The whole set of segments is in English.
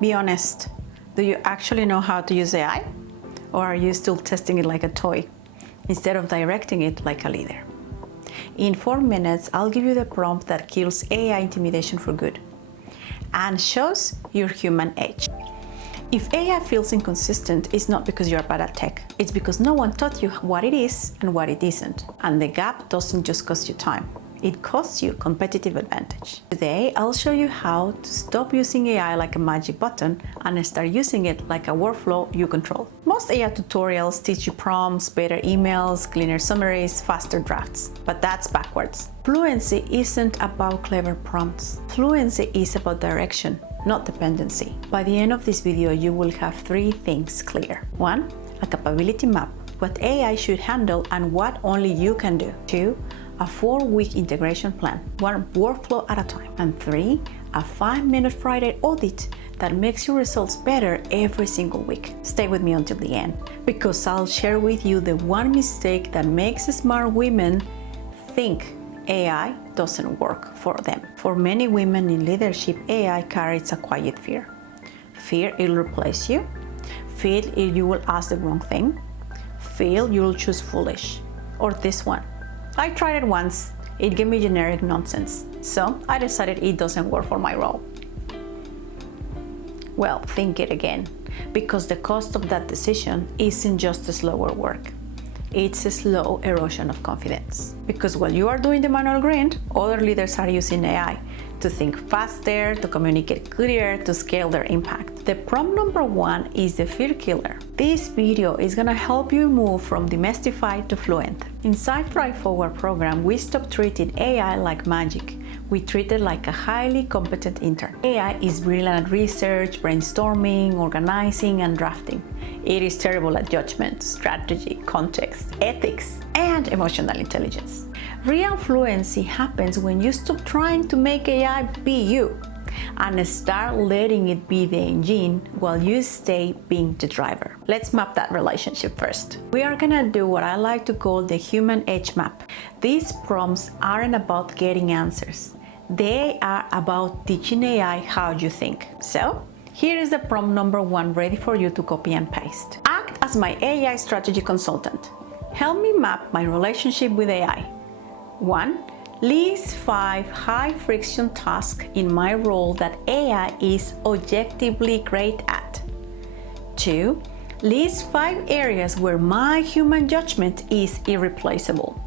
Be honest, do you actually know how to use AI? Or are you still testing it like a toy instead of directing it like a leader? In 4 minutes, I'll give you the prompt that kills AI intimidation for good and shows your human edge. If AI feels inconsistent, it's not because you're bad at tech. It's because no one taught you what it is and what it isn't. And the gap doesn't just cost you time. It costs you competitive advantage. Today, I'll show you how to stop using AI like a magic button and start using it like a workflow you control. Most AI tutorials teach you prompts, better emails, cleaner summaries, faster drafts. But that's backwards. Fluency isn't about clever prompts. Fluency is about direction, not dependency. By the end of this video, you will have 3 things clear. 1, a capability map, what AI should handle and what only you can do. 2, a 4-week integration plan, one workflow at a time. And 3, a 5-minute Friday audit that makes your results better every single week. Stay with me until the end, because I'll share with you the one mistake that makes smart women think AI doesn't work for them. For many women in leadership, AI carries a quiet fear. Fear it'll replace you, fear you will ask the wrong thing, fear you'll choose foolish, or this one. I tried it once, it gave me generic nonsense, so I decided it doesn't work for my role. Well, think it again, because the cost of that decision isn't just a slower work. It's a slow erosion of confidence. Because while you are doing the manual grind, other leaders are using AI to think faster, to communicate clearer, to scale their impact. The prompt number 1 is the fear killer. This video is gonna help you move from demystified to fluent. Inside Thrive Forward program, we stopped treating AI like magic. We treat it like a highly competent intern. AI is brilliant at research, brainstorming, organizing, and drafting. It is terrible at judgment, strategy, context, ethics, and emotional intelligence. Real fluency happens when you stop trying to make AI be you and start letting it be the engine while you stay being the driver. Let's map that relationship first. We are gonna do what I like to call the human edge map. These prompts aren't about getting answers. They are about teaching AI how you think. So, here is the prompt number 1 ready for you to copy and paste. Act as my AI strategy consultant. Help me map my relationship with AI. 1. List 5 high-friction tasks in my role that AI is objectively great at. 2. List 5 areas where my human judgment is irreplaceable.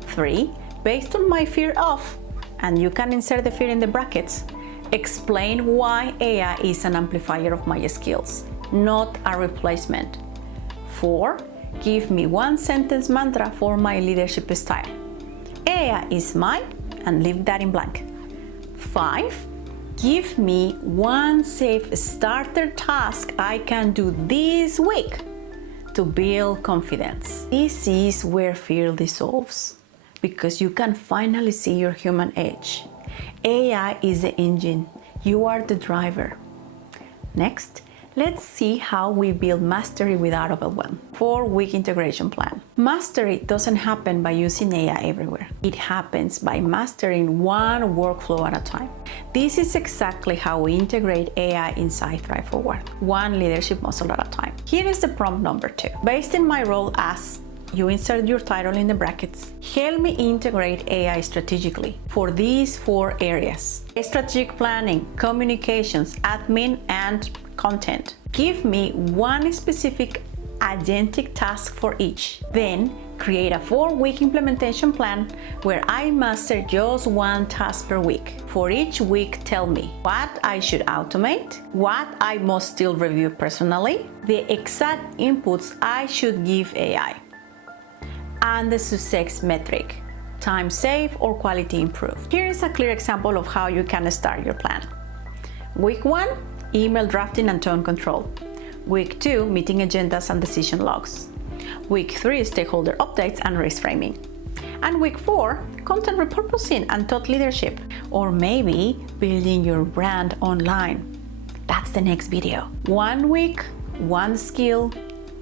3. Based on my fear of, and you can insert the fear in the brackets, explain why AI is an amplifier of my skills, not a replacement. 4. Give me 1-sentence mantra for my leadership style. AI is mine, and leave that in blank. 5. Give me 1 safe starter task I can do this week to build confidence. This is where fear dissolves, because you can finally see your human edge. AI is the engine, you are the driver. Next, let's see how we build mastery without overwhelm. 4-week integration plan. Mastery doesn't happen by using AI everywhere. It happens by mastering one workflow at a time. This is exactly how we integrate AI inside Thrive Forward, one leadership muscle at a time. Here is the prompt number 2. Based in my role as, you insert your title in the brackets. Help me integrate AI strategically for these 4 areas: strategic planning, communications, admin, and content. Give me 1 specific agentic task for each. Then create a 4-week implementation plan where I master just 1 task per week. For each week, tell me what I should automate, what I must still review personally, the exact inputs I should give AI, and the success metric, time saved or quality improved. Here is a clear example of how you can start your plan. Week 1, email drafting and tone control. Week 2, meeting agendas and decision logs. Week 3, stakeholder updates and risk framing. And week 4, content repurposing and thought leadership. Or maybe building your brand online. That's the next video. 1 week, 1 skill,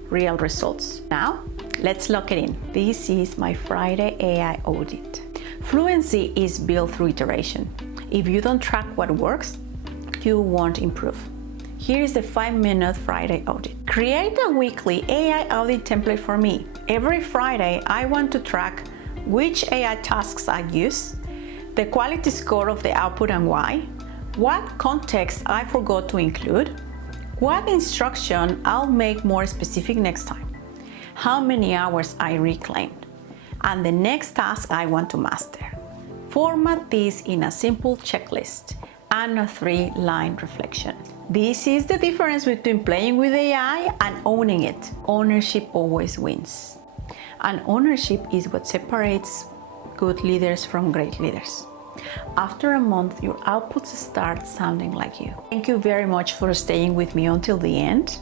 real results. Now, let's lock it in. This is my Friday AI audit. Fluency is built through iteration. If you don't track what works, you won't improve. Here is the 5-Minute Friday Audit. Create a weekly AI audit template for me. Every Friday, I want to track which AI tasks I use, the quality score of the output and why, what context I forgot to include, what instruction I'll make more specific next time, how many hours I reclaimed, and the next task I want to master. Format this in a simple checklist and a 3-line reflection. This is the difference between playing with AI and owning it. Ownership always wins. And ownership is what separates good leaders from great leaders. After a month, your outputs start sounding like you. Thank you very much for staying with me until the end.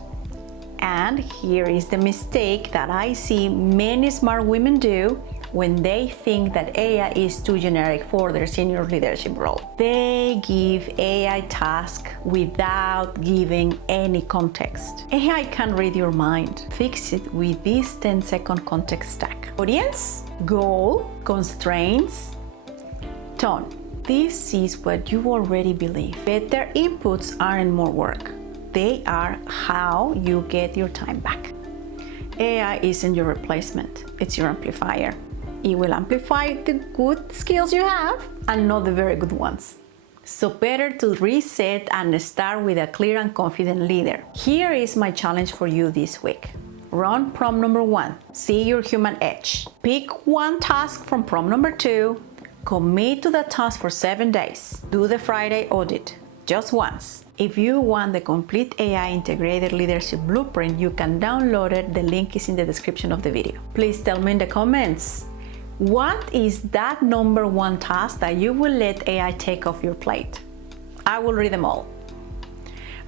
And here is the mistake that I see many smart women do when they think that AI is too generic for their senior leadership role. They give AI tasks without giving any context. AI can read your mind. Fix it with this 10-second context stack. Audience, goal, constraints, tone. This is what you already believe. Better inputs aren't more work. They are how you get your time back. AI isn't your replacement, it's your amplifier. It will amplify the good skills you have and not the very good ones. So better to reset and start with a clear and confident leader. Here is my challenge for you this week. Run prompt number 1. See your human edge. Pick one task from prompt number 2. Commit to that task for 7 days. Do the Friday audit just once. If you want the complete AI integrated leadership blueprint, you can download it. The link is in the description of the video. Please tell me in the comments, what is that number 1 task that you will let AI take off your plate? I will read them all.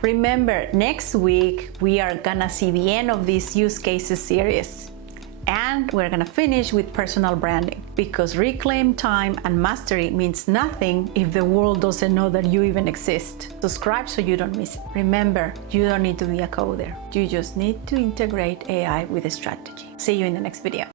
Remember, next week we are gonna see the end of this use cases series. And we're gonna finish with personal branding, because reclaim time and mastery means nothing if the world doesn't know that you even exist. Subscribe so you don't miss it. Remember, you don't need to be a coder. You just need to integrate AI with a strategy. See you in the next video.